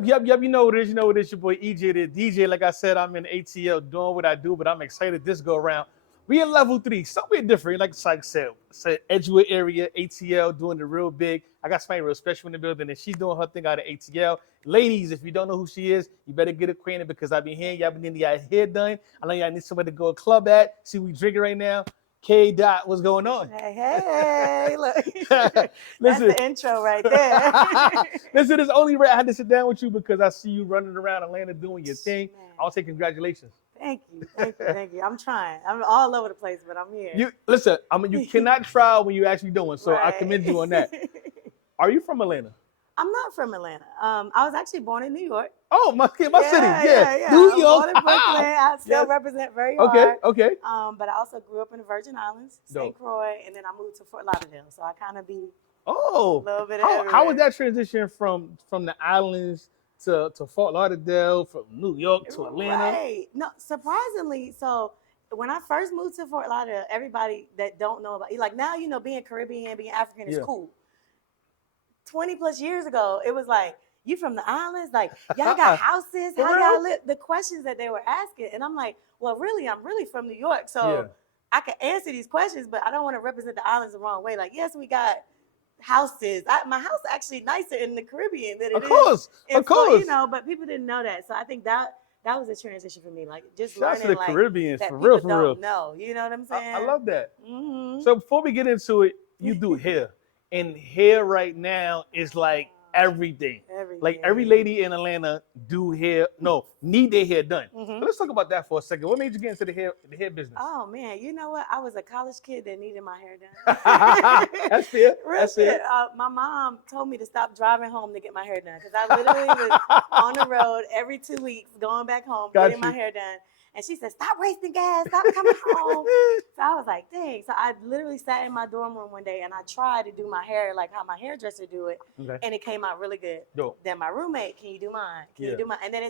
Yep. You know what it is. You know what it is. Your boy EJ, the DJ. Like I said, I'm in ATL doing what I do, but I'm excited this go around. We in level 3, somewhere different. Like Psych said, Edgewood area, ATL, doing it real big. I got somebody real special in the building, and she's doing her thing out of ATL. Ladies, if you don't know who she is, you better get acquainted because I've been hearing y'all been needing y'all hair done. I know y'all need somewhere to go to club at. See, we drinking right now. Kdot, what's going on? Hey, look. Listen, that's the intro right there. Listen, it's only right. I had to sit down with you because I see you running around Atlanta doing your thing. Man. I'll say congratulations. Thank you. I'm trying. I'm all over the place, but I'm here. You listen. I mean, you cannot try when you're actually doing. So right. I commend you on that. Are you from Atlanta? I'm not from Atlanta. I was actually born in New York. Oh, my city. Yeah. New York. Born in Brooklyn. I still represent very hard. Okay. But I also grew up in the Virgin Islands, St. Croix, and then I moved to Fort Lauderdale. So I kind of be a little bit of how was that transition from the islands to Fort Lauderdale, from New York to Atlanta? Right. No, surprisingly, so when I first moved to Fort Lauderdale, everybody that don't know about like now, being Caribbean, being African is cool. 20 plus years ago, it was like, you from the islands? Like, y'all got houses? How y'all live? The questions that they were asking. And I'm like, well, really, I'm really from New York. So I can answer these questions, but I don't want to represent the islands the wrong way. Like, yes, we got houses. My house is actually nicer in the Caribbean than it is. Of course. But people didn't know that. So I think that was a transition for me. Like, just Shout learning to the like, Caribbean, that for people real. don't know. You know what I'm saying? I love that. Mm-hmm. So before we get into it, you do hair. And hair right now is like everything. Like every lady in Atlanta need their hair done. Mm-hmm. So let's talk about that for a second. What made you get into the hair business? Oh man, you know what? I was a college kid that needed my hair done. That's fair. That's fair. My mom told me to stop driving home to get my hair done because I literally was on the road every 2 weeks going back home getting my hair done. And she said, stop wasting gas, stop coming home. So I was like, dang. So I literally sat in my dorm room one day and I tried to do my hair like how my hairdresser do it. Okay. And it came out really good. Dope. Then my roommate, can you do mine? Can you do mine? And then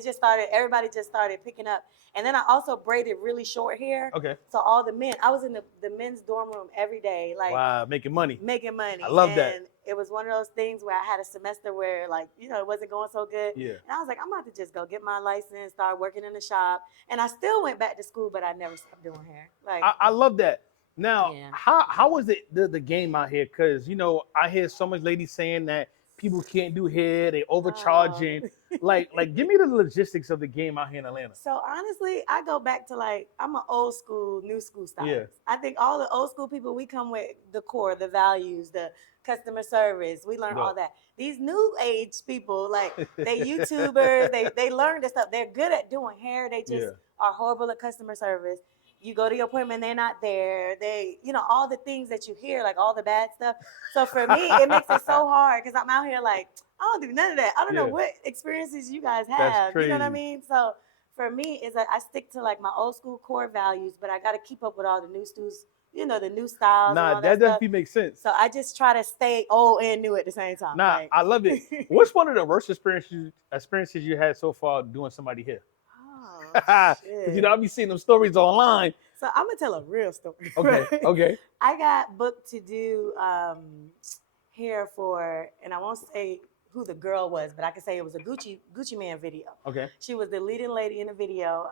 everybody just started picking up. And then I also braided really short hair. Okay. So all the men, I was in the men's dorm room every day. Like, wow, making money. I love that. It was one of those things where I had a semester where it wasn't going so good. Yeah. And I was like, I'm about to just go get my license, start working in the shop. And I still went back to school, but I never stopped doing hair. Like, I love that. Now, how was it the game out here? Because, I hear so much ladies saying that people can't do hair, they overcharging. Like, give me the logistics of the game out here in Atlanta. So honestly, I go back to I'm an old school, new school stylist. Yeah. I think all the old school people, we come with the core, the values, the customer service. We learn all that. These new age people, they YouTubers, they learn this stuff. They're good at doing hair. They just are horrible at customer service. You go to your appointment, they're not there. They, all the things that you hear, like all the bad stuff. So for me, it makes it so hard because I'm out here I don't do none of that. I don't know what experiences you guys have. That's crazy. You know what I mean? So for me, it's I stick to my old school core values, but I got to keep up with all the new stools, the new styles. Nah, that definitely makes sense. So I just try to stay old and new at the same time. Nah, I love it. What's one of the worst experiences you had so far doing somebody hair? Because I'll be seeing them stories online. So I'm gonna tell a real story. Okay. Okay. I got booked to do hair for, and I won't say who the girl was, but I can say it was a Gucci Man video. Okay. She was the leading lady in the video.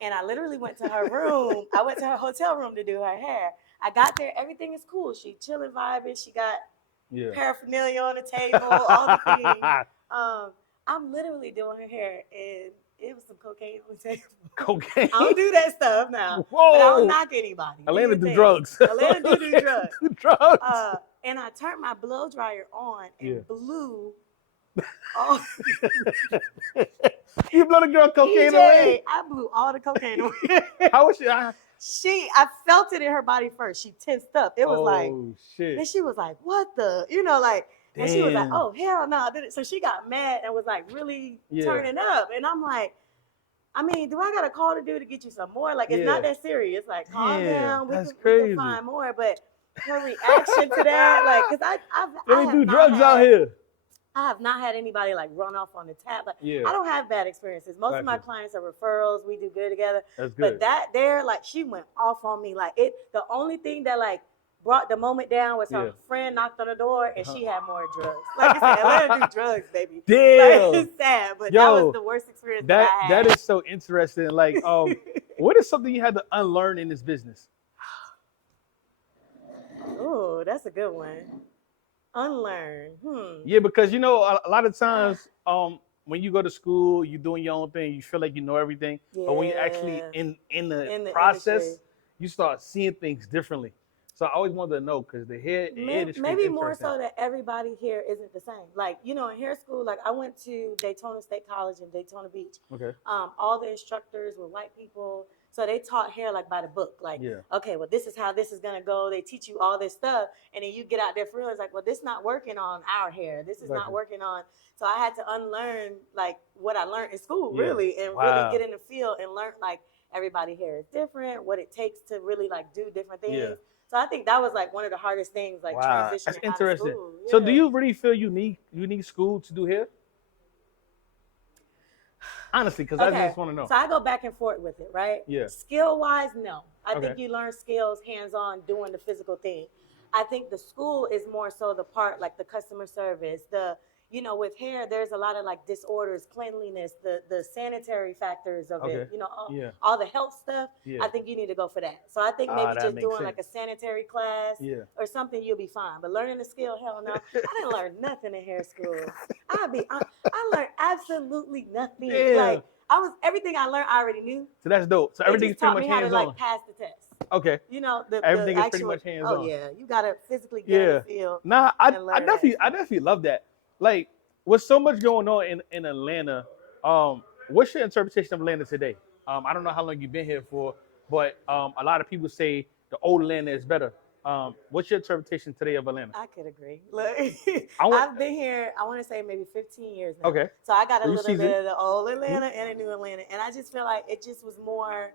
And I literally went to her room. I went to her hotel room to do her hair. I got there, everything is cool. She chilling, vibing. She got paraphernalia on the table, all the things. I'm literally doing her hair, and it was some cocaine on the table. Cocaine? I don't do that stuff now. Whoa. But I don't knock anybody. Atlanta do drugs. Atlanta do drugs. Drugs. And I turned my blow dryer on and blew. Oh. You blow the girl cocaine away? I blew all the cocaine away. How was she? I felt it in her body first. She tensed up. It was shit. And she was like, what the? And she was like, oh, hell no. So she got mad and was really turning up. And I'm like, I mean, do I got to call the dude to get you some more? It's not that serious. Calm down. We can find more. But her reaction to that, because I do drugs out here. I have not had anybody like run off on the tap. Like Yeah. I don't have bad experiences. Most of my Gotcha. clients are referrals. We do good together. That's But good. that there, like she went off on me. Like the only thing that like brought the moment down was her friend knocked on the door and she had more drugs. Like I said, Atlanta do drugs, baby. Damn. Like, it's sad, but Yo, that was the worst experience that I had. That is so interesting. Like, what is something you had to unlearn in this business? Oh, that's a good one. Unlearn. Yeah, because you know, a lot of times, when you go to school, you're doing your own thing. You feel like you know everything, but when you're actually in the process, industry, you start seeing things differently. So I always wanted to know because the hair industry maybe more so that everybody here isn't the same. Like you know, in hair school, like I went to Daytona State College in Daytona Beach. Okay. All the instructors were white people. So they taught hair like by the book, like, okay, well, this is how this is gonna go. They teach you all this stuff, and then you get out there for real. It's like, well, this is not working on our hair. This is not working on. So I had to unlearn like what I learned in school, really, and really get in the field and learn like everybody hair is different, what it takes to really like do different things. Yeah. So I think that was like one of the hardest things, like transitioning. That's interesting. Out of school. Yeah. So do you really feel you need school to do hair? Honestly, because I just want to know. So I go back and forth with it, right? Yeah. Skill-wise, no. I think you learn skills hands-on doing the physical thing. I think the school is more so the part, like the customer service, you know, with hair, there's a lot of like disorders, cleanliness, the sanitary factors of it, you know, all the health stuff. Yeah. I think you need to go for that. So I think maybe just doing like a sanitary class or something, you'll be fine. But learning the skill, hell no. I didn't learn nothing in hair school. I learned absolutely nothing. Yeah. Like everything I learned, I already knew. So that's dope. So everything's pretty much hands-on. It taught me how to like pass the test. Okay. You know, everything is pretty much hands-on. Oh yeah, you gotta physically get in the field. Nah, I definitely love that. Like, with so much going on in Atlanta, what's your interpretation of Atlanta today? I don't know how long you've been here for, but a lot of people say the old Atlanta is better. What's your interpretation today of Atlanta? I could agree. Look, I've been here, I want to say maybe 15 years now. Okay. So I got a little bit of the old Atlanta and a new Atlanta. And I just feel like it just was more,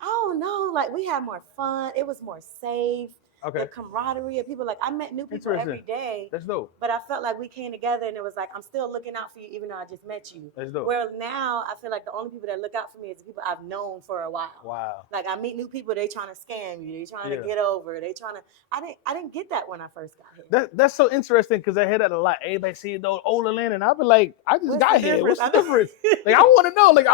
I don't know, like we had more fun. It was more safe. Okay. The camaraderie of people, like I met new people every day. That's dope. But I felt like we came together and it was like, I'm still looking out for you even though I just met you. That's dope. Where now I feel like the only people that look out for me is the people I've known for a while. Wow. Like I meet new people, they trying to scam you, they trying to get over, they trying to. I didn't get that when I first got here. That's so interesting because I hear that a lot. Everybody see the old Atlanta, and I be like, I just got here. What's the difference? Like I want to know. Like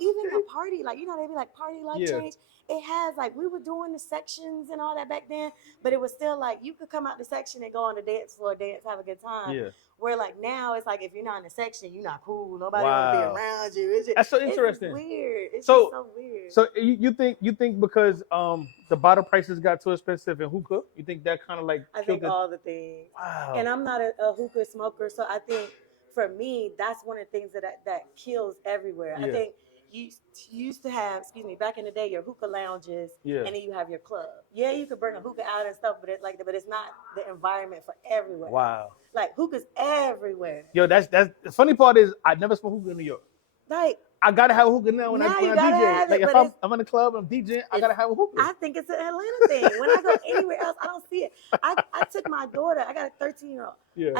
even the party, like you know they be like party life change. It has like we were doing the sections and all that back then, but it was still like you could come out the section and go on the dance floor, dance, have a good time. Yeah. Where like now it's like if you're not in the section, you're not cool. Nobody want to be around you. That's so interesting. It's weird. It's just so weird. So you think because the bottle prices got too expensive in hookah, you think that kind of like I think all the things. Wow. And I'm not a hookah smoker, so I think for me that's one of the things that kills everywhere. Yeah. I think. You used to have, back in the day, your hookah lounges, and then you have your club. Yeah, you could bring a hookah out and stuff, but it's not the environment for everywhere. Wow. Like hookah's everywhere. Yo, that's the funny part is I never smoked hookah in New York. Like I gotta have a hookah now when I DJ. Like if I'm in the club and I'm DJing, I gotta have a hookah. I think it's an Atlanta thing. When I go anywhere else, I don't see it. I took my daughter. I got a 13-year-old. Yeah.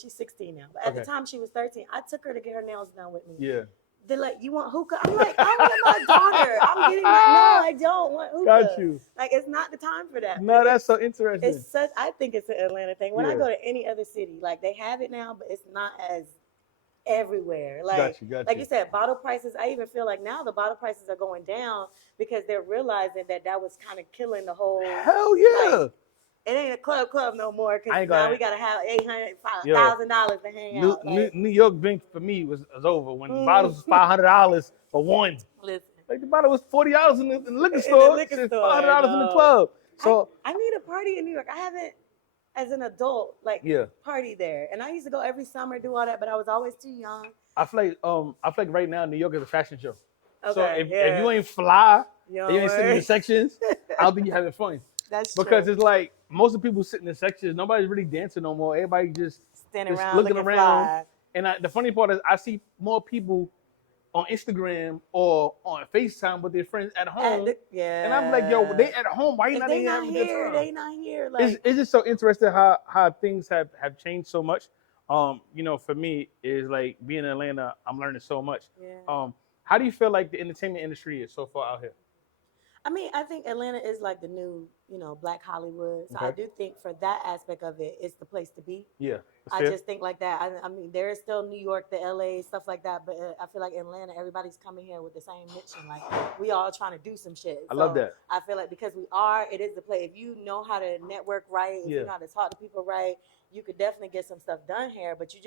She's 16 now, but at the time she was 13. I took her to get her nails done with me. Yeah. They're like, you want hookah? I'm like, I want my daughter. I'm getting no, I don't want hookah. Got you. Like, it's not the time for that. No, that's so interesting. I think it's an Atlanta thing. When I go to any other city, like they have it now, but it's not as everywhere. Like, got you. You said, bottle prices. I even feel like now the bottle prices are going down because they're realizing that was kind of killing the whole. Hell yeah. Like, it ain't a club no more because now we gotta have $800,000 to hang out. New York drink for me was over when the bottles was $500 for one. Listen, like the bottle was $40 in the liquor store. $500 in the club. So I need a party in New York. I haven't, as an adult, party there. And I used to go every summer, do all that, but I was always too young. I feel like right now New York is a fashion show. Okay, so if you ain't fly, you ain't sitting in the sections, I don't think you're having fun. That's because true. It's like most of the people sitting in sections, nobody's really dancing no more. Everybody just standing around looking around. Fly. And the funny part is I see more people on Instagram or on FaceTime with their friends at home. And I'm like, yo, they at home. Why you not here? They not here. Like, it's just so interesting how things have changed so much. you know, for me is like being in Atlanta, I'm learning so much. Yeah. How do you feel like the entertainment industry is so far out here? I mean, I think Atlanta is like the new, Black Hollywood. So I Okay. do think for that aspect of it, it's the place to be. Yeah, that's I fair. just think like that. I mean, there is still New York, the LA, stuff like that. But I feel like Atlanta, everybody's coming here with the same mission. Like we all trying to do some shit. I love So that. I feel like because it is the play. If you know how to network right, if you Yeah. know how to talk to people right, you could definitely get some stuff done here. But you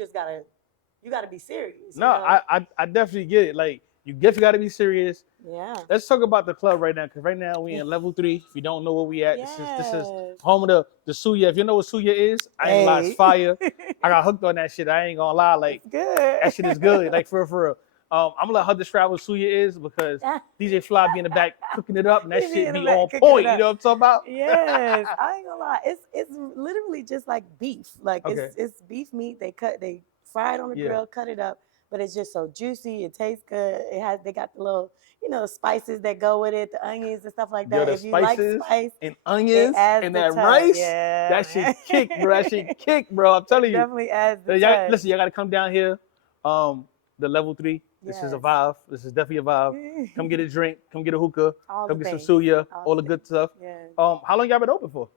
gotta be serious. No, I definitely get it. Like you definitely got to be serious. Yeah. Let's talk about the club right now, because right now we in level 3. If you don't know where we at, this is Yes. home of the Suya. If you know what Suya is, I ain't gonna lie, it's fire. I got hooked on that shit. I ain't gonna lie, like It's good. that shit is good. Like for real. I'm gonna let her describe what Suya is because DJ Fly be in the back cooking it up, and that He shit in the be back on cooking point. it You up. know what I'm talking about? Yes, I ain't gonna lie. It's literally just like beef. Like Okay. it's beef meat. They fry it on the Yeah. grill, cut it up, but it's just so juicy. It tastes good. They got the little spices that go with it, the onions and stuff like Yo, that. the If you like spices spice, and it onions adds and the that touch. rice, Yeah, that shit man. kick, bro. That shit kick, bro. I'm It telling you. definitely adds So the y'all, touch. listen, y'all gotta come down here. The level 3. This is a Yes. vibe. This is definitely a vibe. Come get a drink. Come get a hookah. All Come the get some things. suya. All All the the good things. stuff. Yes. How long y'all been open for?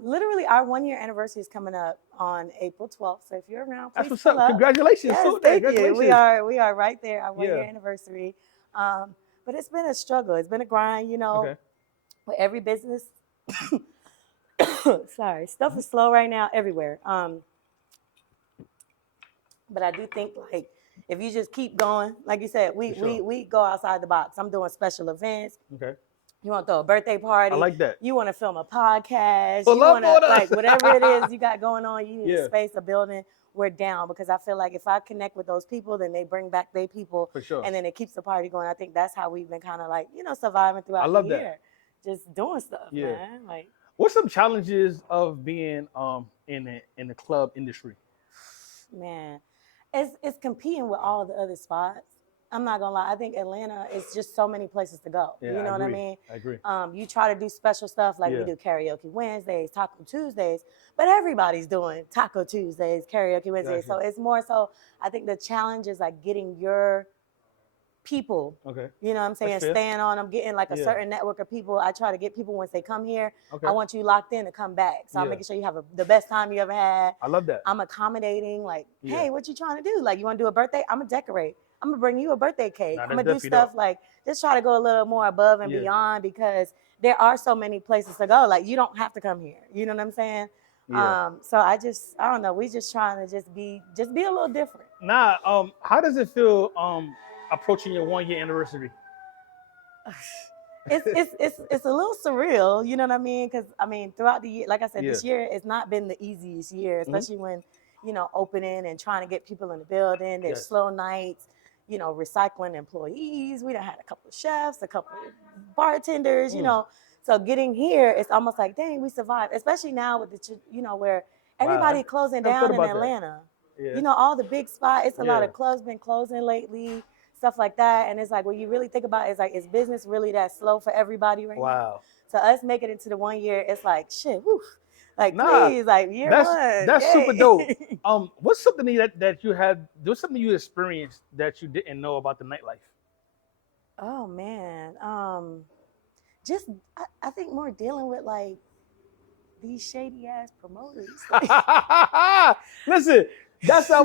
Literally, our 1 year anniversary is coming up on April 12th. So if you're around, That's please what's pull up. up. Congratulations. Yes, Salute that. thank you. Congratulations. We are right there, our 1 year Yeah. anniversary. But it's been a struggle. It's been a grind, Okay. with every business. Sorry, stuff is slow right now everywhere. But I do think like if you just keep going, like you said, For sure. we go outside the box. I'm doing special events. Okay. You want to throw a birthday I party. like that. You want to film a podcast. Pull You up want to on us. like whatever it is you got going on. You need Yeah. a space, a building. We're down because I feel like if I connect with those people, then they bring back their people, For sure. and then it keeps the party going. I think that's how we've been kind of like surviving I throughout love the that. year, just doing stuff, Yeah. man. Like, What's some challenges of being in the club industry? man, it's competing with all the other spots. I'm not gonna lie. I think Atlanta is just so many places to go. Yeah, You know I what I agree. mean? I agree. You try to do special stuff like we Yeah. do karaoke Wednesdays, Taco Tuesdays, but everybody's doing Taco Tuesdays, karaoke Wednesdays. Gotcha. So it's more so. I think the challenge is like getting your people. Okay. You know what I'm saying? That's fair. Staying on them, getting like a Yeah. certain network of people. I try to get people once they come here. Okay. I want you locked in to come back. So I'm Yeah. making sure you have the best time you ever had. I love that. I'm accommodating. Like, Yeah. hey, what you trying to do? Like, you want to do a birthday? I'm gonna decorate. I'm gonna bring you a birthday cake. Nah, I'm that's gonna do definitely stuff dope. like just try to go a little more above and Yeah. beyond because there are so many places to go. Like, you don't have to come here. You know what I'm saying? Yeah. So I don't know. We just trying to just be a little different. Nah. How does it feel approaching your 1 year anniversary? It's a little surreal, you know what I mean? Because I mean, throughout the year, like I said, Yeah. this year has not been the easiest year, especially when opening and trying to get people in the building. There's Yes. slow nights, recycling employees. We done had a couple of chefs, a couple of bartenders, So getting here, it's almost like, dang, we survived. Especially now with where everybody closing never thought down in about that. Atlanta. Yeah. All the big spots. It's a lot Yeah. of clubs been closing lately, stuff like that. And it's like, when you really think about it, it's like, is business really that slow for everybody right now? Wow. So us making it to the 1 year, it's like, shit, whew. Like, Nah, please, like year That's one. that's yay. super dope. What's something that you had? What's something you experienced that you didn't know about the nightlife? Oh man, just I think more dealing with like these shady ass promoters. Listen, that's what I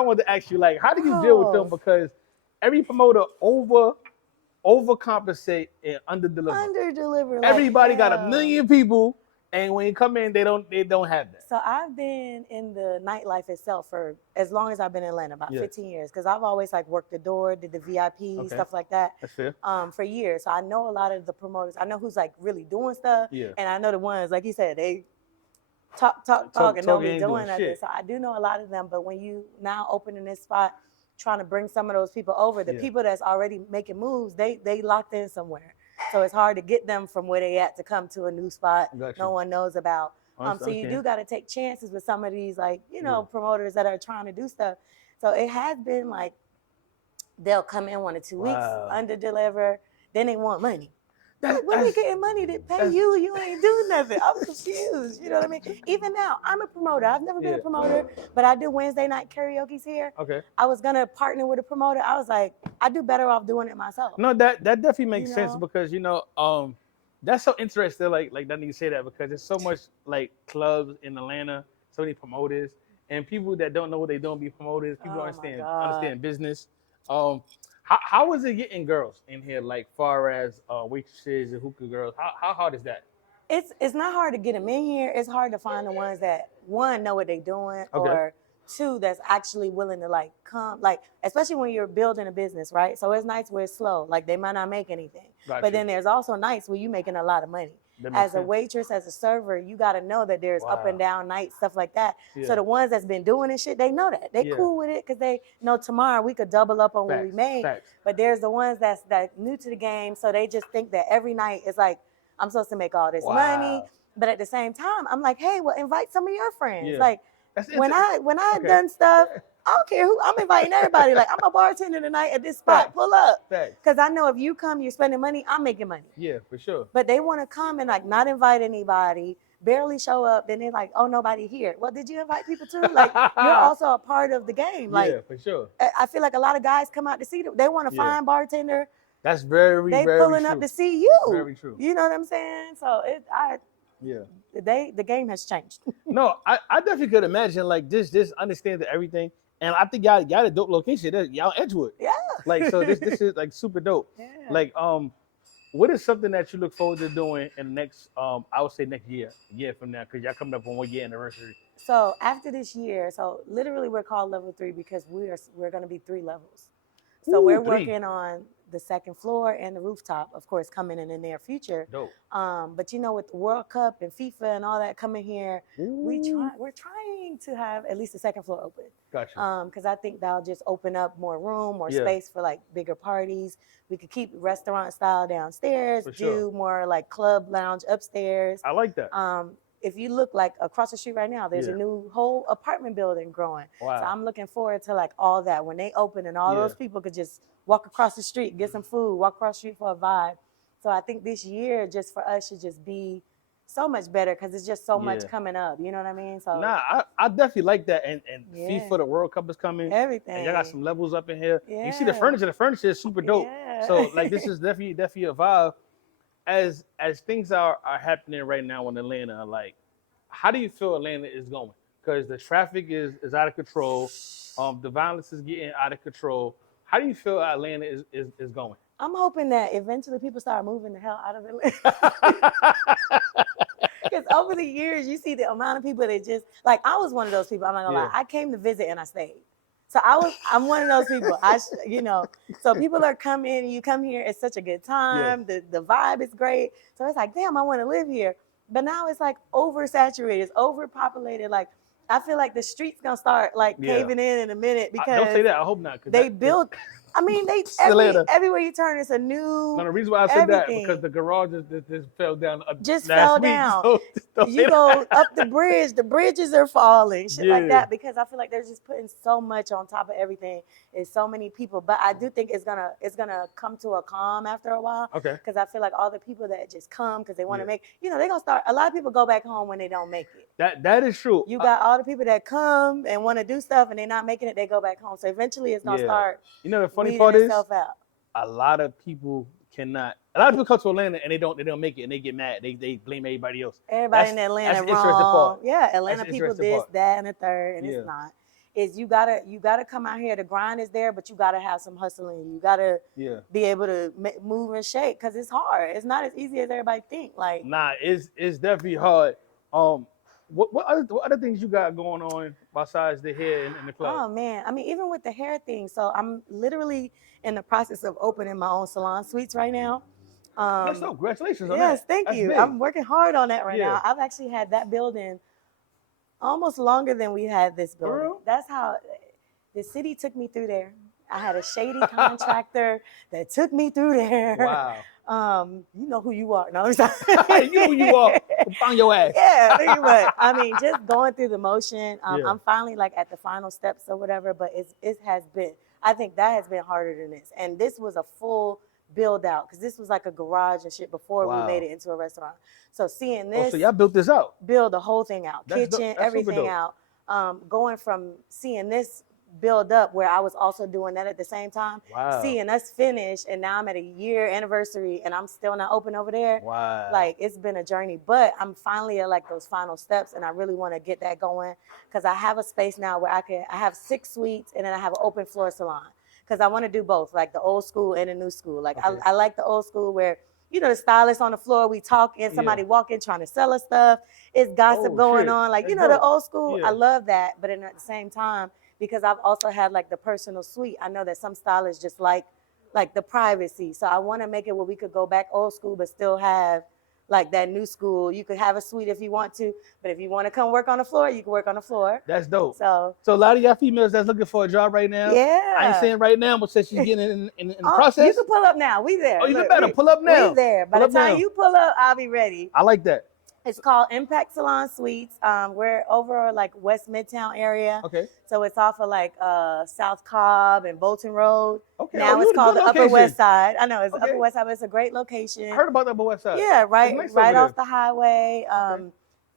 wanted to ask you. Like, how do you deal with them? Because every promoter overcompensate and underdeliver. Underdeliver. Like, Everybody got a hell. million people, and when you come in, they don't have that. So I've been in the nightlife itself for as long as I've been in Atlanta, about 15 years, because I've always like worked the door, did the VIP, stuff like that. That's fair. For years. So I know a lot of the promoters. I know who's like really doing stuff. Yeah. And I know the ones, like you said, they talk and don't be doing nothing. So I do know a lot of them. But when you now opening this spot, trying to bring some of those people over, the people that's already making moves, they locked in somewhere. So it's hard to get them from where they at to come to a new spot no one knows about. So you do got to take chances with some of these, like, promoters that are trying to do stuff. So it has been like, they'll come in 1 or 2 weeks, under deliver, then they want money. When we getting money to pay you, you ain't doing nothing. I'm confused. You know what I mean? Even now, I'm a promoter. I've never been a promoter, but I do Wednesday night karaoke's here. Okay. I was gonna partner with a promoter. I was like, I do better off doing it myself. No, that definitely makes sense because that's so interesting. Like that nigga say that because there's so much like clubs in Atlanta, so many promoters, and people that don't know what they don't be promoters. People don't understand business. How is it getting girls in here? Like far as waitresses and hookah girls, how hard is that? It's not hard to get them in here. It's hard to find the ones that one know what they're doing or two that's actually willing to like come, like especially when you're building a business, right? So it's nights where it's slow, like they might not make anything, but then there's also nights where you're making a lot of money. As a waitress, as a server, you got to know that there's up and down nights, stuff like that. So the ones that's been doing this shit, they know that. They cool with it because they know tomorrow we could double up on what we made. But there's the ones that's new to the game, so they just think that every night is like, I'm supposed to make all this money. But at the same time, I'm like, hey, well, invite some of your friends. Like when I done stuff, I don't care who, I'm inviting everybody. Like, I'm a bartender tonight at this spot. Pull up. Because I know if you come, you're spending money, I'm making money. Yeah, for sure. But they want to come and like not invite anybody, barely show up. Then they're like, oh, nobody here. Well, did you invite people too? Like, you're also a part of the game. Like, yeah, for sure. I feel like a lot of guys come out to see them. They want to find bartender. That's very pulling true. Up to see you. Very true. You know what I'm saying? So the game has changed. No, I definitely could imagine like just understanding everything. And I think y'all got a dope location. Y'all Edgewood. Yeah. Like so this is like super dope. Yeah. Like what is something that you look forward to doing in the next I would say next year, a year from now, because y'all coming up on 1 year anniversary. So after this year, so literally we're called level 3 because we're gonna be 3 levels. So we're working on the second floor and the rooftop, of course, coming in the near future. Dope. But you know, with the World Cup and FIFA and all that coming here, we're trying to have at least the second floor open. Gotcha. Because I think that'll just open up more room, more space for like bigger parties. We could keep restaurant style downstairs, do more like club lounge upstairs. I like that. If you look like across the street right now, there's a new whole apartment building growing. Wow. So I'm looking forward to like all that when they open and all those people could just walk across the street, get some food, walk across the street for a vibe. So I think this year just for us should just be so much better because it's just so much coming up. You know what I mean? So I definitely like that. And FIFA, the World Cup is coming. Everything. And y'all got some levels up in here. Yeah. You see the furniture. The furniture is super dope. Yeah. So like this is definitely a vibe. As things are happening right now in Atlanta, like how do you feel Atlanta is going? Because the traffic is out of control. The violence is getting out of control. How do you feel Atlanta is going? I'm hoping that eventually people start moving the hell out of Atlanta. Because over the years, you see the amount of people that just, like, I was one of those people, I'm not gonna lie. I came to visit and I stayed. So I'm one of those people. So people are coming, you come here, it's such a good time. The vibe is great. So it's like, damn, I want to live here. But now it's like oversaturated, it's overpopulated. Like, I feel like the street's gonna start like caving in a minute because don't say that. I hope not. They built. I mean, everywhere you turn, it's a new. No, the reason why I said that because the garage just fell down. Fell down. So you go up the bridges are falling, shit like that. Because I feel like they're just putting so much on top of everything. It's so many people, but I do think it's gonna come to a calm after a while. Okay. Because I feel like all the people that just come because they want to make, they're gonna start. A lot of people go back home when they don't make it. That is true. You got all the people that come and want to do stuff and they're not making it. They go back home. So eventually, it's gonna start. You know the funny part is out. A lot of people cannot. A lot of people come to Atlanta and they don't make it and they get mad. They blame everybody else. Everybody in Atlanta that's wrong. Interesting part. Yeah, Atlanta people this, part. that, and the third, and it's not. Is you gotta come out here. The grind is there, but you gotta have some hustling. You gotta be able to move and shake because it's hard. It's not as easy as everybody think. Like it's definitely hard. What other things you got going on besides the hair and the club? Oh man, I mean even with the hair thing. So I'm literally in the process of opening my own salon suites right now. That's so congratulations on that. Yes, thank you. Big. I'm working hard on that right now. I've actually had that building almost longer than we had this building. That's how the city took me through there. I had a shady contractor that took me through there. Wow. You know who you are. No, I'm sorry. You know who you are. Found your ass. Yeah, but I mean, just going through the motion. I'm finally like at the final steps or whatever, but it has been. I think that has been harder than this. And this was a full build out, because this was like a garage and shit before we made it into a restaurant. So seeing this, so y'all built this out, build the whole thing out, kitchen, everything out. Going from seeing this build up where I was also doing that at the same time, seeing us finish, and now I'm at a year anniversary and I'm still not open over there. Like, it's been a journey, but I'm finally at like those final steps, and I really want to get that going, because I have a space now where I have 6 suites, and then I have an open floor salon, because I want to do both, like the old school and the new school. Like, I like the old school where, you know, the stylist on the floor, we talk, and somebody walk in trying to sell us stuff. It's gossip going on. Like, you know, the old school, I love that. But then at the same time, because I've also had like the personal suite, I know that some stylists just like the privacy. So I want to make it where we could go back old school, but still have like that new school. You could have a suite if you want to, but if you want to come work on the floor, you can work on the floor. That's dope. So a lot of y'all females that's looking for a job right now. Yeah. I ain't saying right now, but since she's getting in the process. You can pull up now. We there. Oh, you better pull up now. We there. By the time you pull up, I'll be ready. I like that. It's called Impact Salon Suites. We're over like West Midtown area. Okay. So it's off of like South Cobb and Bolton Road. Okay. Now it's called the Upper West Side. I know it's Upper West Side, but it's a great location. I heard about the Upper West Side. Yeah, right off the highway.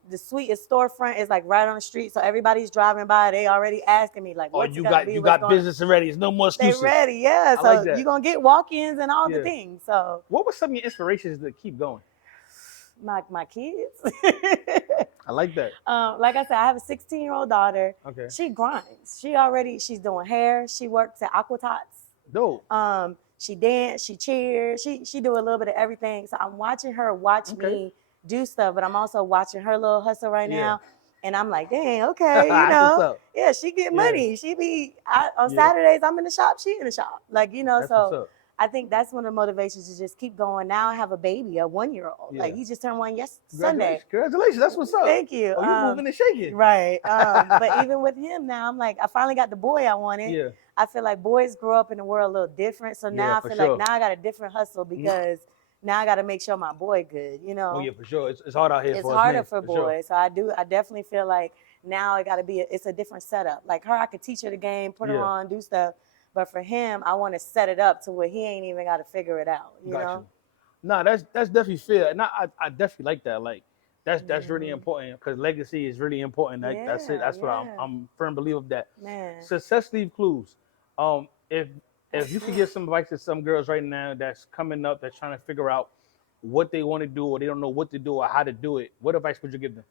The suite is storefront is like right on the street, so everybody's driving by. They already asking me like, "What's you got business already? It's no more excuses." They ready, yeah. So you're gonna get walk-ins and all the things. So what were some of your inspirations to keep going? My kids. I like that. Like I said, I have a 16-year-old daughter. Okay. She grinds. She's doing hair. She works at Aquatots. Dope. She dance. She cheers. She do a little bit of everything. So I'm watching her watch me do stuff, but I'm also watching her little hustle right now. And I'm like, dang, okay, you know, she get money. She be on Saturdays. I'm in the shop. She in the shop. Like, you know, so. I think that's one of the motivations to just keep going. Now I have a baby, a 1-year-old. Like, he just turned 1 Sunday. Congratulations. That's what's up. Thank you. Oh, you moving and shaking. Right. But even with him now, I'm like, I finally got the boy I wanted. Yeah. I feel like boys grow up in the world a little different. So now I feel like now I got a different hustle, because now I got to make sure my boy good, you know? Oh, yeah, for sure. It's hard out here it's for us. It's harder for boys. Sure. So I definitely feel like now it got to be, it's a different setup. Like her, I could teach her the game, put her on, do stuff. But for him, I want to set it up to where he ain't even got to figure it out. You know? No, that's definitely fair. And I definitely like that. Like that's really important, because legacy is really important. That's it. That's what I'm a firm believer of that. Man. Success leave clues. If you could give some advice to some girls right now that's coming up, that's trying to figure out what they want to do, or they don't know what to do or how to do it, what advice would you give them?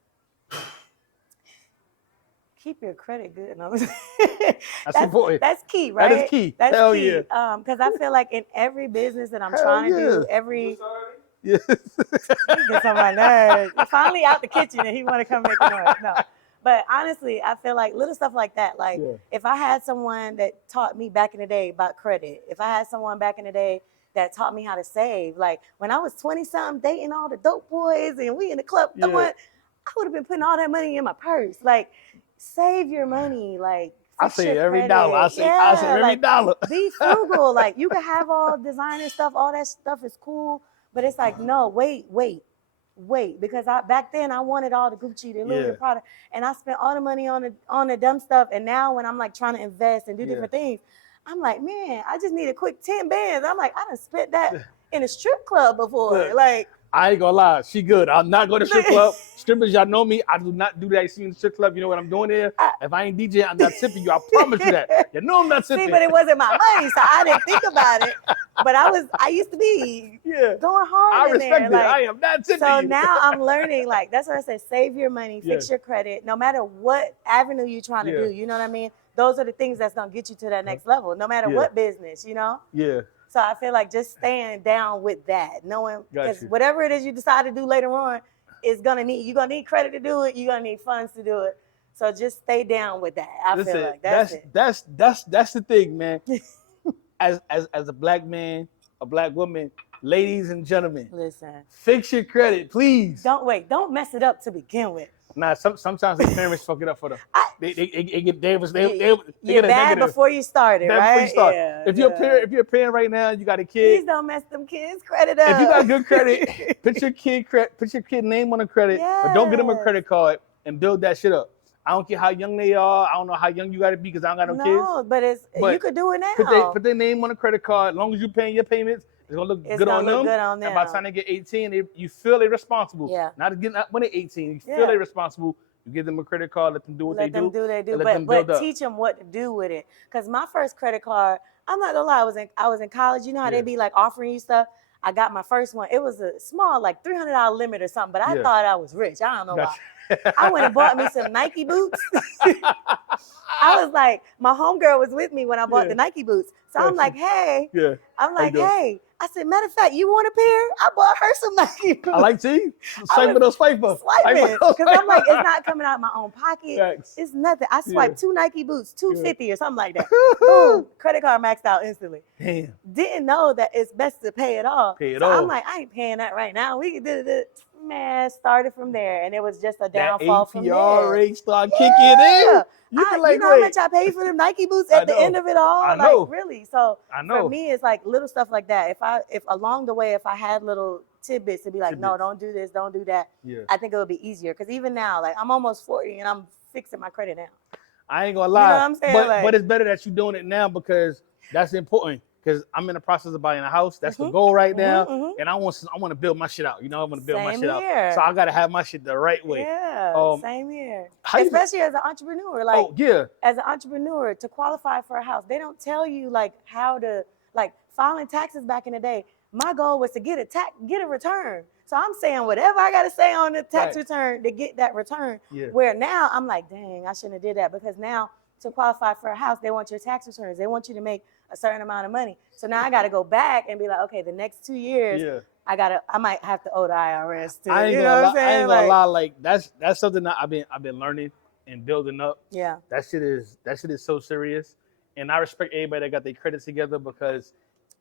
Keep your credit good. No. That's important. That's key, right? That is key. That's Hell key. Yeah. Because I feel like in every business that I'm trying to do, Yeah. He gets on my nerves. Finally out the kitchen and he want to come make a noise. No. But honestly, I feel like little stuff like that. Like if I had someone that taught me back in the day about credit, if I had someone back in the day that taught me how to save, like when I was 20-something dating all the dope boys and we in the club, I would have been putting all that money in my purse. Like, save your money. Like, I say every dollar. I say every dollar. Be frugal. Like, you can have all designer stuff. All that stuff is cool. But it's like, no, wait. Because back then I wanted all the Gucci, the Louis, the Prada, and I spent all the money on the dumb stuff. And now when I'm like trying to invest and do different things, I'm like, man, I just need a quick 10 bands. I'm like, I done spent that in a strip club before. Like, I ain't gonna lie, she good. I'm not going to strip club. Strippers, y'all know me. I do not do that. You see me in the strip club, you know what I'm doing there. If I ain't DJ, I'm not tipping you. I promise you that. You know I'm not tipping. See, but it wasn't my money, so I didn't think about it. But I used to be going hard I in respect there. it. Like, I am not tipping so you. now I'm learning, like, that's what I said, save your money, fix your credit, no matter what avenue you're trying to do, you know what I mean? Those are the things that's gonna get you to that next level, no matter what business, you know? Yeah. So I feel like just staying down with that, knowing, because whatever it is you decide to do later on, you're gonna need credit to do it. You're gonna need funds to do it. So just stay down with that. I feel like that's it. That's the thing, man. As a black man, a black woman, ladies and gentlemen, listen. Fix your credit, please. Don't mess it up to begin with. Nah, sometimes their parents fuck it up for them. They get you're bad before you started, right? Before you start. If you're a parent right now, you got a kid. Please don't mess them kids' credit up. If you got good credit, put your kid name on the credit, but don't get them a credit card and build that shit up. I don't care how young they are. I don't know how young you got to be because I don't got no kids. No, but you could do it now. Put their name on a credit card. As long as you're paying your payments It's gonna look It's good gonna on look them. good on And by the them. time they get 18, you feel they're responsible. Yeah. Not getting when they're 18, you feel Yeah. they're responsible. You give them a credit card, let them do what they do. Let them do what they do, and let them build but up. teach them what to do with it. Because my first credit card, I'm not gonna lie, I was in college. You know how Yeah. they be like offering you stuff. I got my first one. It was a small, like $300 limit or something. But I Yeah. thought I was rich. I don't know Gotcha. why. I went and bought me some Nike boots. I was like, my homegirl was with me when I bought Yeah. the Nike boots. So I'm Gotcha. like, hey. Yeah. I'm How you like, doing? hey. I said, matter of fact, you want a pair? I bought her some Nike boots. I like to swipe those swipers. Swiping. Because I'm like, it's not coming out of my own pocket. Facts. It's nothing. I swiped 2 Nike boots, $250 or something like that. Boom. Credit card maxed out instantly. Damn. Didn't know that it's best to pay it off. Pay it so off. I'm like, I ain't paying that right now. We can do it. Man, started from there. And it was just a That downfall from APR there. rate start kicking in. You can you know how much I paid for them Nike boots at the end of it all? I know. Like, really. So I know. for me, it's like little stuff like that. If along the way, if I had little tidbits to be like, no, don't do this, don't do that. Yeah. I think it would be easier. Because even now, like I'm almost 40 and I'm fixing my credit now. I ain't gonna lie. You know what I'm saying? But it's better that you're doing it now because that's important. Because I'm in the process of buying a house. That's the goal right now. And I want to build my shit out. You know, I want to build my shit out. So I gotta have my shit the right way. Yeah, same here. Especially as an entrepreneur. Like, as an entrepreneur, to qualify for a house, they don't tell you like how to like filing taxes back in the day. My goal was to get a return. So I'm saying whatever I gotta say on the tax return to get that return. Yeah. Where now I'm like, dang, I shouldn't have did that because now to qualify for a house, they want your tax returns. They want you to make a certain amount of money. So now I got to go back and be like, okay, the next 2 years, I might have to owe the IRS too. I ain't gonna lie. Like that's something that I've been learning and building up. Yeah. That shit is so serious. And I respect everybody that got their credit together because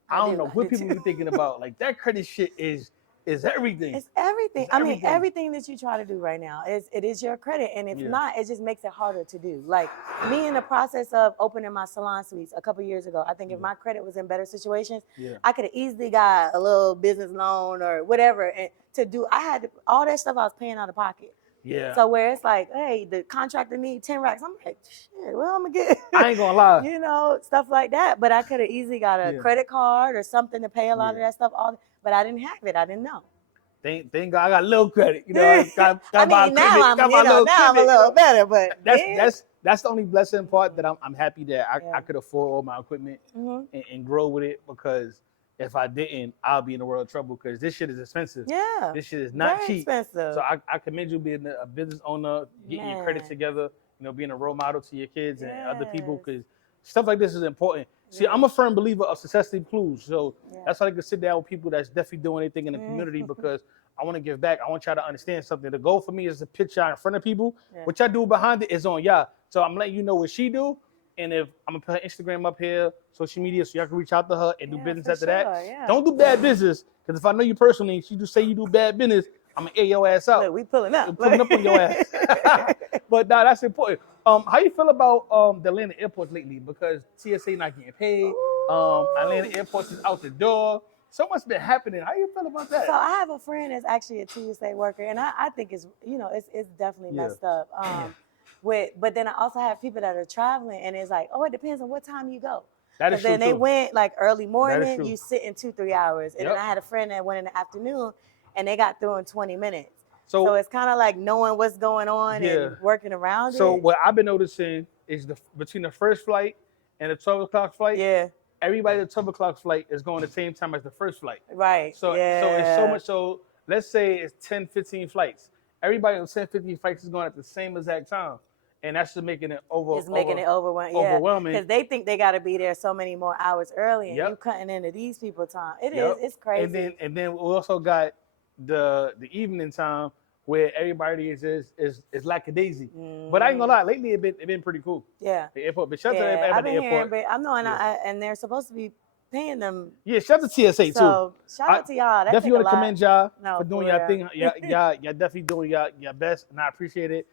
I don't know what people be thinking about. Like that credit shit is everything. It's everything. I mean, everything that you try to do right now it is your credit. And if not, it just makes it harder to do. Like me in the process of opening my salon suites a couple years ago, I think if my credit was in better situations, I could have easily got a little business loan or whatever. And I had all that stuff I was paying out of pocket. Yeah. So where it's like, hey, the contractor need 10 racks. I'm like, shit, well, I'm gonna get. I ain't gonna lie. You know, stuff like that. But I could have easily got a credit card or something to pay a lot of that stuff. But I didn't have it. I didn't know. Thank God I got a little credit. You know, now I'm a little better. But that's the only blessing part that I'm happy that I could afford all my equipment and grow with it because if I didn't, I'll be in the world of trouble because this shit is expensive. Yeah. This shit is not very cheap. Expensive. So I commend you being a business owner, getting your credit together, you know, being a role model to your kids and other people because stuff like this is important. See, I'm a firm believer of success leaves clues. So that's why I can sit down with people that's definitely doing anything in the community because I want to give back. I want y'all to understand something. The goal for me is to pitch y'all in front of people. What y'all do behind it is on y'all. So I'm letting you know what she do. And if I'm going to put her Instagram up here, social media, so y'all can reach out to her and do business after that. Yeah. Don't do bad business. Because if I know you personally and she do say you do bad business, I'm going to air your ass out. Look, we pulling up. We're pulling up on your ass. But nah, that's important. How you feel about the Atlanta airports lately? Because TSA not getting paid. Atlanta airports is out the door. So much been happening. How you feel about that? So I have a friend that's actually a TSA worker, and I think it's it's definitely messed up. But then I also have people that are traveling, and it's like, oh, it depends on what time you go. That is true. Then they went like early morning, you sit in 2-3 hours, and then I had a friend that went in the afternoon, and they got through in 20 minutes. So it's kind of like knowing what's going on and working around it. So what I've been noticing is between the first flight and the 12 o'clock flight, everybody at the 12 o'clock flight is going the same time as the first flight. Right. So it's so much. So let's say it's 10, 15 flights. Everybody on 10, 15 flights is going at the same exact time. And that's just making it overwhelming. Because they think they got to be there so many more hours early, and you cutting into these people's time. It's crazy. And then we also got the evening time where everybody is lackadaisy. But I ain't gonna lie, lately it been pretty cool. Yeah. The airport, but shout out to everybody at the airport. I'm knowing, and they're supposed to be paying them. Yeah, shout out to TSA too. So shout out to y'all. Definitely want to commend y'all for doing y'all thing. Y'all definitely doing y'all best, and I appreciate it.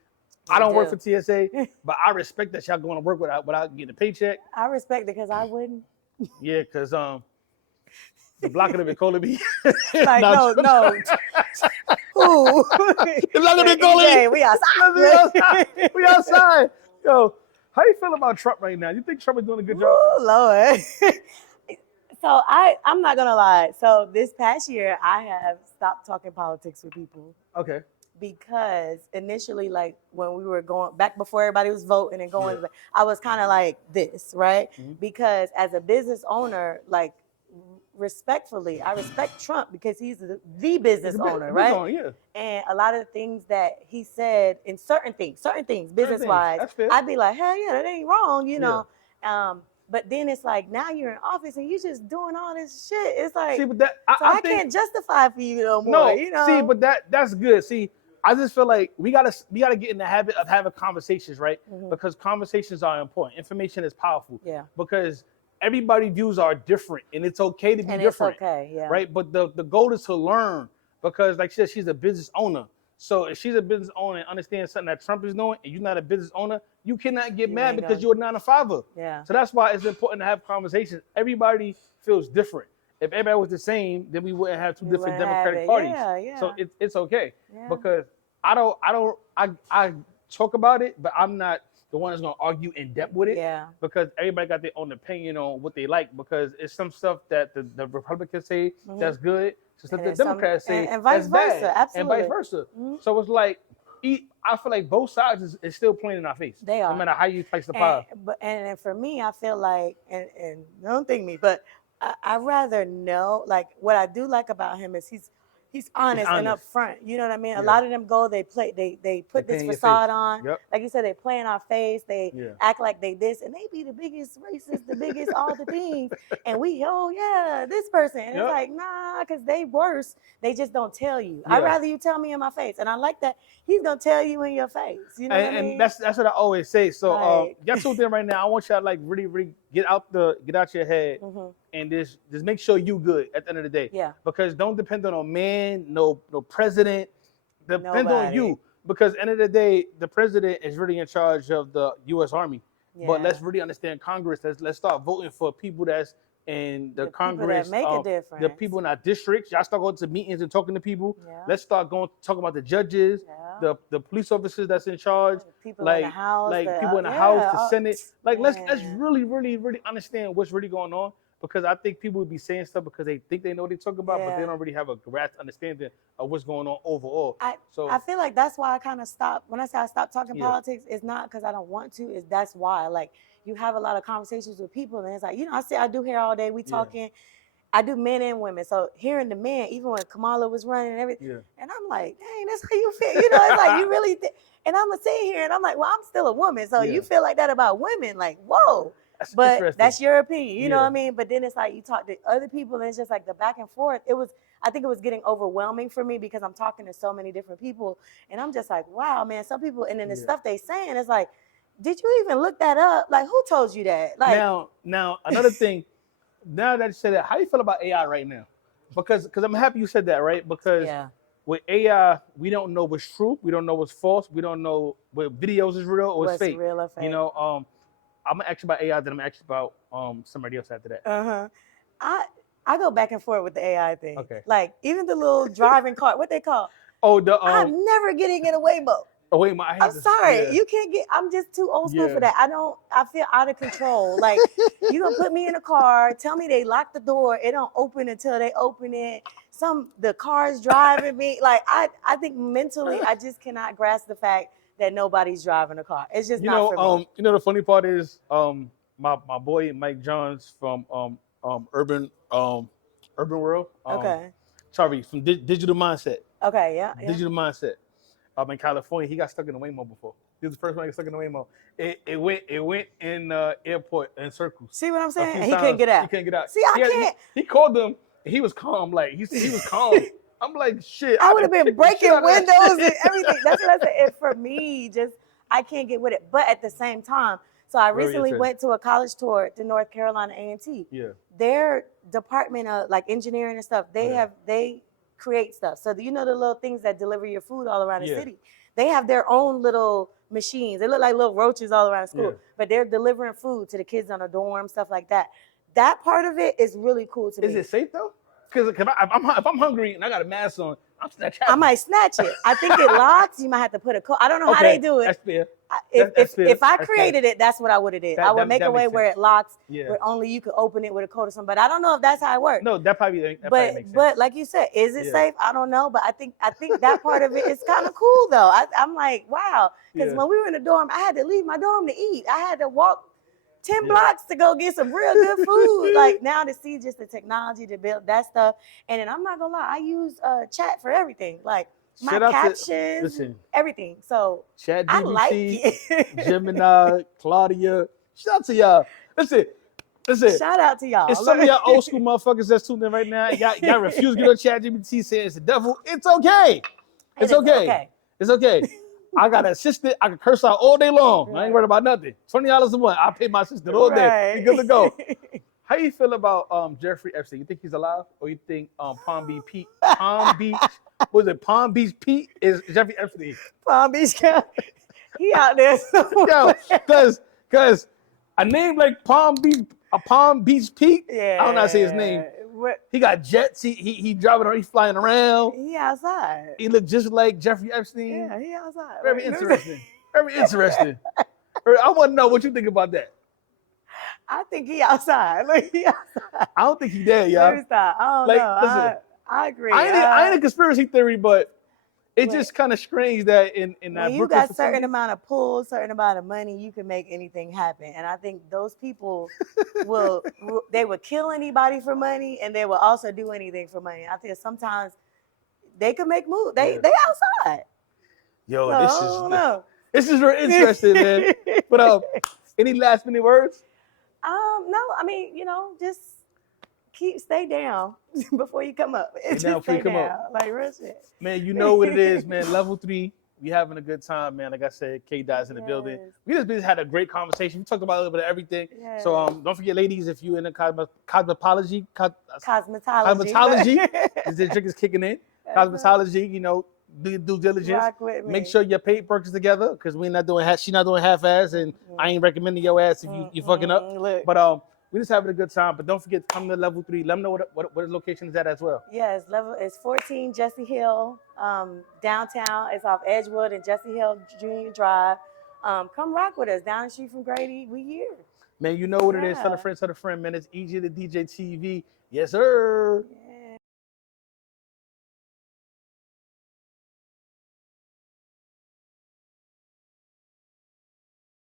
I don't work for TSA, but I respect that y'all going to work without getting a paycheck. I respect it because I wouldn't. Yeah, because the block of the calling me. Like no. Ooh. The block of the calling me. We outside. We outside. Yo, how you feel about Trump right now? You think Trump is doing a good job? Oh Lord. So I'm not gonna lie. So this past year, I have stopped talking politics with people. Okay. Because initially, like when we were going back before everybody was voting and going, I was kind of like this, right? Mm-hmm. Because as a business owner, like respectfully, I respect Trump because he's the business owner, right? Yeah. And a lot of the things that he said in certain things, business wise, I'd be like, hell yeah, that ain't wrong, you know. But then it's like now you're in office and you're just doing all this shit. It's like, see, but that I can't justify for you no more. No, you know. See, but that's good. See, I just feel like we gotta get in the habit of having conversations, right? Mm-hmm. Because conversations are important. Information is powerful. Yeah. Because everybody's views are different, and it's okay to be different. It's okay, yeah. Right. But the goal is to learn, because like she said, she's a business owner. So if she's a business owner and understands something that Trump is doing, and you're not a business owner, you cannot get mad because you're a 9-to-5er. Yeah. So that's why it's important to have conversations. Everybody feels different. If everybody was the same, then we wouldn't have two different Democratic parties. Yeah, yeah. So it's okay, because I talk about it, but I'm not the one that's gonna argue in depth with it. Yeah. Because everybody got their own opinion on what they like. Because it's some stuff that the Republicans say that's good, so stuff the Democrats say and vice versa, bad, absolutely, and vice versa. Mm-hmm. So it's like I feel like both sides is still playing in our face. They are, no matter how you slice the pie. And for me, I feel like, and don't think me, but I rather know, like, what I do like about him is he's honest and upfront. You know what I mean? Yeah. A lot of them they put this facade on. Yep. Like you said, they play in our face. They act like they this, and they be the biggest racist, the biggest all the things. And we, this person. And it's like, nah, because they worse. They just don't tell you. Yeah. I'd rather you tell me in my face. And I like that he's going to tell you in your face. You know what I mean? And that's what I always say. So y'all tuned in right now. I want y'all to like really, really get out your head. Mm-hmm. And just make sure you good at the end of the day. Yeah. Because don't depend on a man, no president. Depend on you. Because at the end of the day, the president is really in charge of the U.S. Army. Yeah. But let's really understand Congress. Let's start voting for people that's in the Congress. People that make a difference. The people in our districts. Y'all start going to meetings and talking to people. Yeah. Let's start talking about the judges, the police officers that's in charge. People in the House. People in the House, the Senate. Like, let's really, really, really understand what's really going on. Because I think people would be saying stuff because they think they know what they talk about, but they don't really have a grasp understanding of what's going on overall. I feel like that's why I kind of stopped. When I say I stopped talking politics, it's not because I don't want to. That's why. Like, you have a lot of conversations with people, and it's like, I do hair all day. We talking. I do men and women. So hearing the men, even when Kamala was running and everything, and I'm like, dang, that's how you feel. It's like you really and I'm going to sit here, and I'm like, well, I'm still a woman. So you feel like that about women. Like, whoa. But that's your opinion, you know what I mean? But then it's like you talk to other people, and it's just like the back and forth. I think it was getting overwhelming for me because I'm talking to so many different people, and I'm just like, wow, man, some people, and then the stuff they saying is like, did you even look that up? Like, who told you that? Like, now another thing, now that you said that, how do you feel about AI right now? Because I'm happy you said that, right? Because with AI, we don't know what's true, we don't know what's false, we don't know what videos is real or what's fake. Real or fake. I'm gonna ask you about AI, then I'm gonna ask you about somebody else after that. I go back and forth with the AI thing. Okay. Like even the little driving car, what they call? I'm never getting in a Waymo. I'm sorry, you can't get. I'm just too old school for that. I feel out of control. Like you gonna put me in a car, tell me they lock the door, it don't open until they open it. The car's driving me. Like I think mentally, I just cannot grasp the fact that nobody's driving a car. It's just not for me. The funny part is, my boy Mike Johns from Urban World. Sorry, from Digital Mindset. Okay, yeah. Digital Mindset. In California, he got stuck in the Waymo before. He was the first one to get stuck in the Waymo. It went in the airport in circles. See what I'm saying? He couldn't get out. He couldn't get out. See, I can't. He called them. He was calm. Like he was calm. I'm like, shit. I would have been breaking windows and everything. That's what I said. And for me, I can't get with it. But at the same time, so I recently went to a college tour to North Carolina A&T. Yeah. Their department of like engineering and stuff, they create stuff. So the little things that deliver your food all around the city? They have their own little machines. They look like little roaches all around school. But they're delivering food to the kids on a dorm, stuff like that. That part of it is really cool to me. Is it safe though? Because if I'm hungry and I got a mask on, I'm Snapchat. I might snatch it. I think it locks. You might have to put a code. I don't know how they do it. That's fair. If I created it, that's what I would have did. I would make a way where it locks, Yeah. where only you could open it with a code or something. But I don't know if that's how it works. No, that probably makes sense. But like you said, is it safe? I don't know. But I think that part of it is kind of cool though. I'm like, wow. Because when we were in the dorm, I had to leave my dorm to eat. I had to walk 10 blocks to go get some real good food. Like now to see just the technology to build that stuff. And then I'm not gonna lie, I use chat for everything. Like my captions, everything. So Chat I like it. Gemini, Claudia. Shout out to y'all. Listen. Shout out to y'all. It's some of y'all old school motherfuckers that's tuning in right now. Y'all refuse to get on Chat GPT saying it's the devil. It's okay. It's okay. It's okay. I got an assistant. I can curse out all day long. Right. I ain't worried about nothing. $20 a month. I pay my assistant all day. We good to go. How you feel about Jeffrey Epstein? You think he's alive, or you think Palm Beach Pete? Was it Palm Beach Pete? Is Jeffrey Epstein? Palm Beach County. He out there somewhere. Yo, cause a name like Palm Beach Pete. Yeah. I don't know how to say his name. He got jets. He driving around. He's flying around. He outside. He looked just like Jeffrey Epstein. Yeah, he outside. Very interesting. Very interesting. I want to know what you think about that. I think he outside. I don't think he dead, y'all. I don't know. Listen, I agree. I ain't a conspiracy theory, but it's just kind of strange that in that when you got certain amount of pull, certain amount of money, you can make anything happen. And I think those people will kill anybody for money, and they will also do anything for money. I think sometimes they can make moves. They outside. Yo, so, this is very interesting, man. But any last minute words? No, I mean, just stay down before you come up. Stay down. Like real shit. Man, you know what it is, man. Level 3, we having a good time, man. Like I said, Kdot's in the building. We just had a great conversation. We talked about a little bit of everything. Yes. So don't forget, ladies, if you in the cosmetology, is the drink is kicking in. Cosmetology, do due diligence. Make sure your paperwork is together, because she's not doing half-ass, and I ain't recommending your ass if you fucking up. Look. But we just having a good time. But don't forget to come to Level 3. Let them know what location is at as well. Yes, it's 14 Jesse Hill, downtown. It's off Edgewood and Jesse Hill Junior Drive. Come rock with us down the street from Grady. We here. Man, you know what it is. Tell a friend, man. It's EJAY the DJ TV. Yes, sir. Yeah.